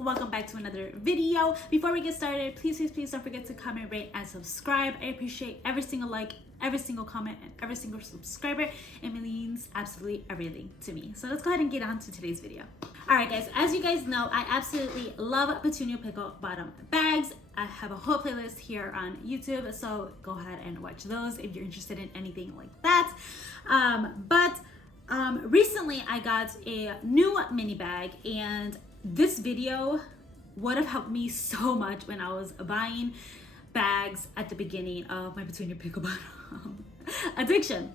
welcome back to another video. Before we get started, please don't forget to comment, rate, and subscribe. I appreciate every single like, every single comment, and every single subscriber. It means absolutely everything to me. So let's go ahead and get on to today's video. Alright guys, as you guys know, I absolutely love Petunia Pickle bottom bags. I have a whole playlist here on YouTube, so go ahead and watch those if you're interested in anything like that. Recently I got a new mini bag, and this video would have helped me so much when I was buying bags at the beginning of my Petunia Pickle bottom addiction.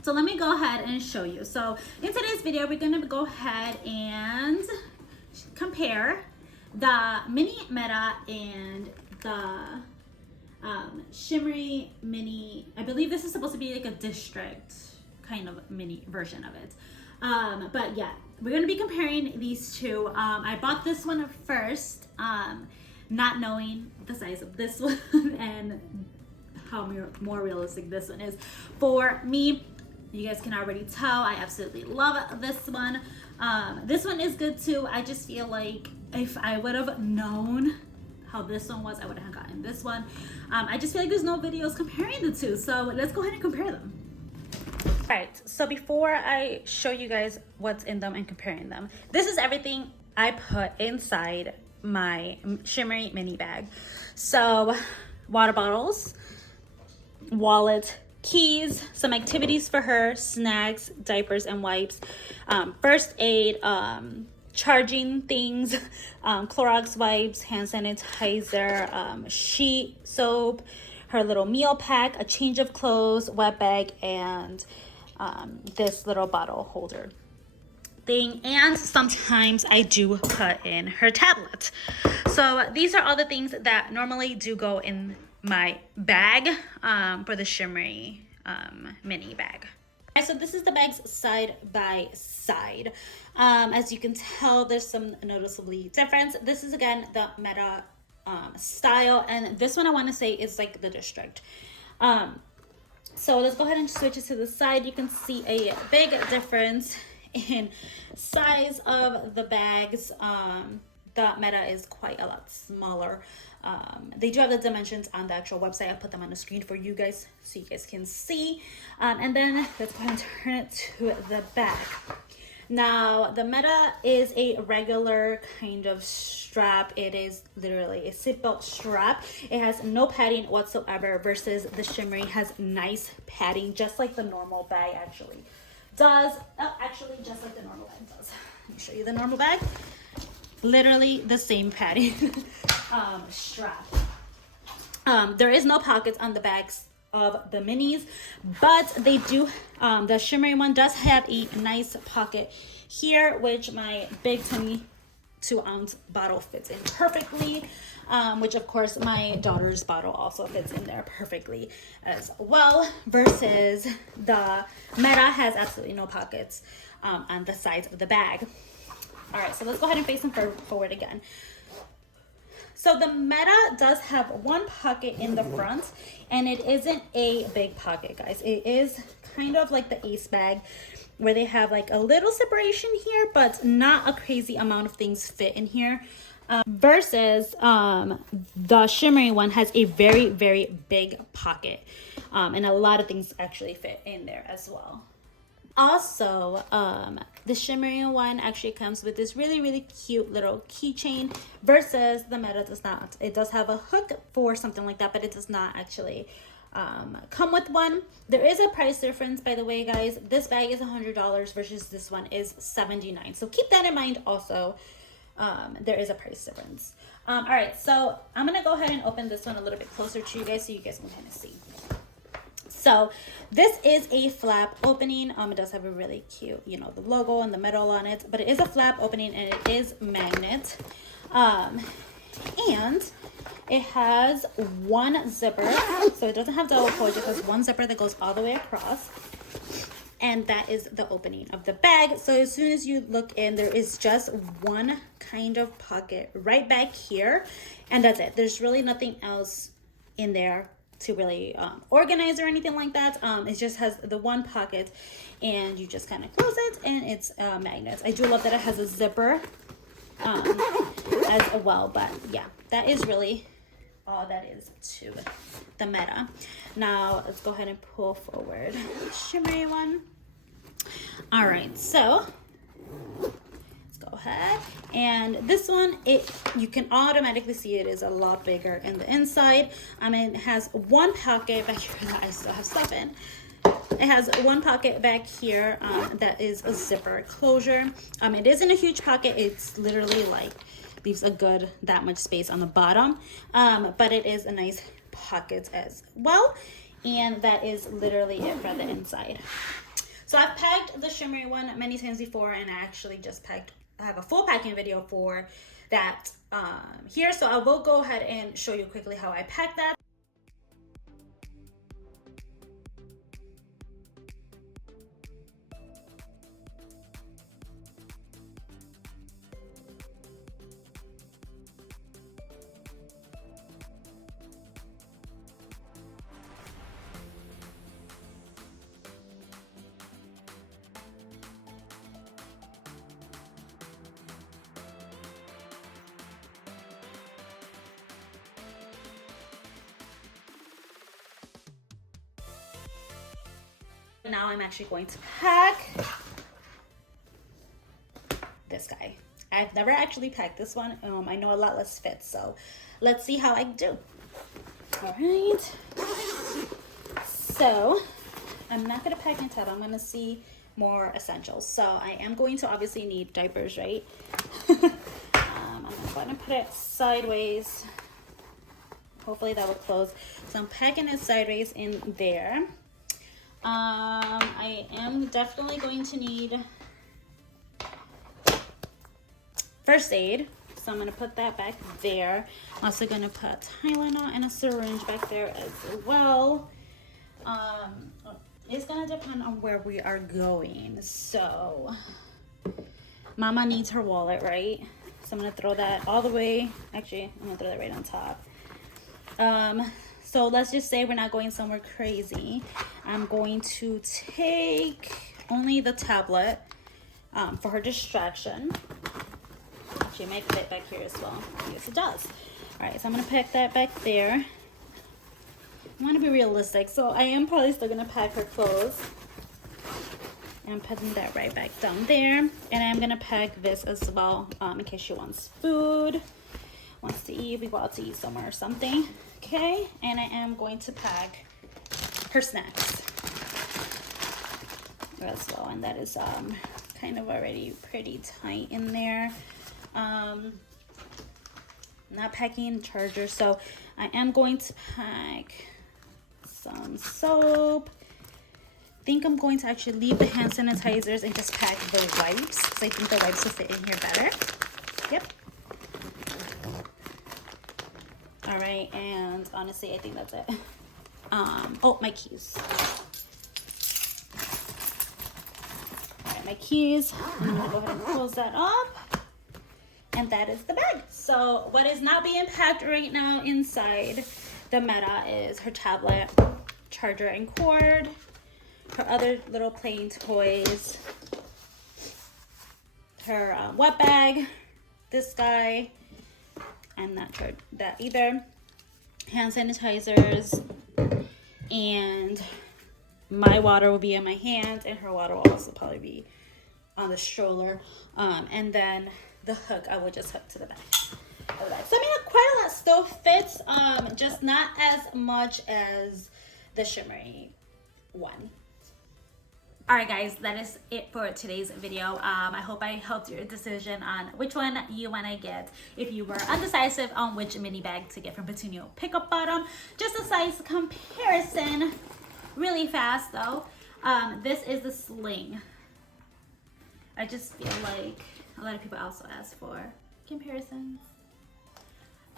So let me go ahead and show you. So in today's video, we're gonna go ahead and compare the mini meta and the shimmery mini. I believe this is supposed to be like a district kind of mini version of it. But yeah, we're gonna be comparing these two. I bought this one first, not knowing the size of this one and how more realistic this one is for me. You guys can already tell I absolutely love this one. This one is good too. I just feel like if I would have known how this one was, I would have gotten this one. I just feel like there's no videos comparing the two, so let's go ahead and compare them. Alright, so before I show you guys what's in them and comparing them, this is everything I put inside my shimmery mini bag. So water bottles, wallet, keys, some activities for her, snacks, diapers and wipes, first aid, charging things, Clorox wipes, hand sanitizer, sheet soap, her little meal pack, a change of clothes, wet bag, and this little bottle holder thing. And sometimes I do put in her tablet. So these are all the things that normally do go in my bag for the shimmery mini bag. So this is the bags side by side. As you can tell, there's some noticeably difference. This is again the meta style, and this one I want to say is like the district. So let's go ahead and switch it to the side. You can see a big difference in size of the bags. The meta is quite a lot smaller. They do have the dimensions on the actual website. I'll put them on the screen for you guys so you guys can see. And then let's go ahead and turn it to the back. Now the meta is a regular kind of strap. It is literally a seatbelt strap. It has no padding whatsoever, versus the shimmery has nice padding, just like the normal bag actually does. Actually just like the normal bag does. Let me show you the normal bag. Literally the same padding strap. There is no pockets on the backs of the minis, but they do, the shimmery one does have a nice pocket here, which my big 22-ounce bottle fits in perfectly, which of course my daughter's bottle also fits in there perfectly as well, versus the meta has absolutely no pockets on the sides of the bag. All right, so let's go ahead and face them forward again. So the meta does have one pocket in the front, and it isn't a big pocket, guys. It is kind of like the Ace bag, where they have like a little separation here, but not a crazy amount of things fit in here. Versus the shimmery one has a very, very big pocket, and a lot of things actually fit in there as well. Also, the shimmery one actually comes with this really, really cute little keychain, versus the meta does not. It does have a hook for something like that, but it does not actually come with one. There is a price difference, by the way, guys. This bag is $100 versus this one is $79. So keep that in mind also. There is a price difference. All right, so I'm gonna go ahead and open this one a little bit closer to you guys so you guys can kind of see. So this is a flap opening. It does have a really cute, you know, the logo and the metal on it, but it is a flap opening and it is magnet. And it has one zipper, so it doesn't have double pull, it just has one zipper that goes all the way across. And that is the opening of the bag. So as soon as you look in, there is just one kind of pocket right back here, and that's it. There's really nothing else in there to really organize or anything like that. It just has the one pocket, and you just kind of close it, and it's magnets. I do love that it has a zipper as well. But yeah, that is really all that is to the Meta. Now let's go ahead and pull forward the shimmery one. All right, so let's go ahead, and this one, you can automatically see it is a lot bigger in the inside. It has one pocket back here that I still have stuff in. It has one pocket back here that is a zipper closure. It isn't a huge pocket. It's literally like leaves a good that much space on the bottom, but it is a nice pocket as well, and that is literally it for the inside. So I've packed the shimmery one many times before, and I actually just I have a full packing video for that here, so I will go ahead and show you quickly how I packed that. Now I'm actually going to pack this guy. I've never actually packed this one. I know a lot less fits, so let's see how I do. All right. So I'm not gonna pack my tub. I'm gonna see more essentials. So I am going to obviously need diapers, right? I'm gonna go ahead and put it sideways. Hopefully that will close. So I'm packing it sideways in there. I am definitely going to need first aid, so I'm going to put that back there. I'm also going to put Tylenol and a syringe back there as well. It's going to depend on where we are going. So Mama needs her wallet, right? So I'm going to throw that all the way. Actually, I'm going to throw that right on top. So let's just say we're not going somewhere crazy. I'm going to take only the tablet for her distraction. Actually, it might fit back here as well. Yes, it does. All right, so I'm gonna pack that back there. I want to be realistic, so I am probably still gonna pack her clothes. And I'm putting that right back down there. And I'm gonna pack this as well in case she wants food, wants to eat. We go out to eat somewhere or something. Okay, and I am going to pack her snacks as well, and that is kind of already pretty tight in there. Not packing charger, so I am going to pack some soap. I think I'm going to actually leave the hand sanitizers and just pack the wipes, because I think the wipes will fit in here better. Yep. All right, and honestly, I think that's it. Oh, my keys. All right, my keys. I'm gonna go ahead and close that up. And that is the bag. So what is not being packed right now inside the Meta is her tablet, charger and cord, her other little playing toys, her wet bag, this guy, and that either, hand sanitizers, and my water will be in my hand, and her water will also probably be on the stroller, and then the hook I will just hook to the back of the bag. So I mean, quite a lot still fits, just not as much as the shimmery one. Alright guys, that is it for today's video. I hope I helped your decision on which one you want to get. If you were undecisive on which mini bag to get from Petunia Pickle Bottom, just a size comparison really fast though. This is the sling. I just feel like a lot of people also ask for comparisons.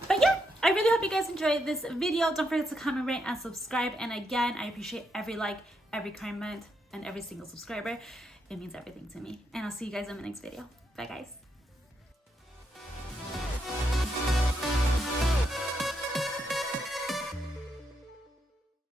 But yeah, I really hope you guys enjoyed this video. Don't forget to comment, rate, and subscribe. And again, I appreciate every like, every comment, and every single subscriber. It means everything to me. And I'll see you guys in the next video. Bye guys.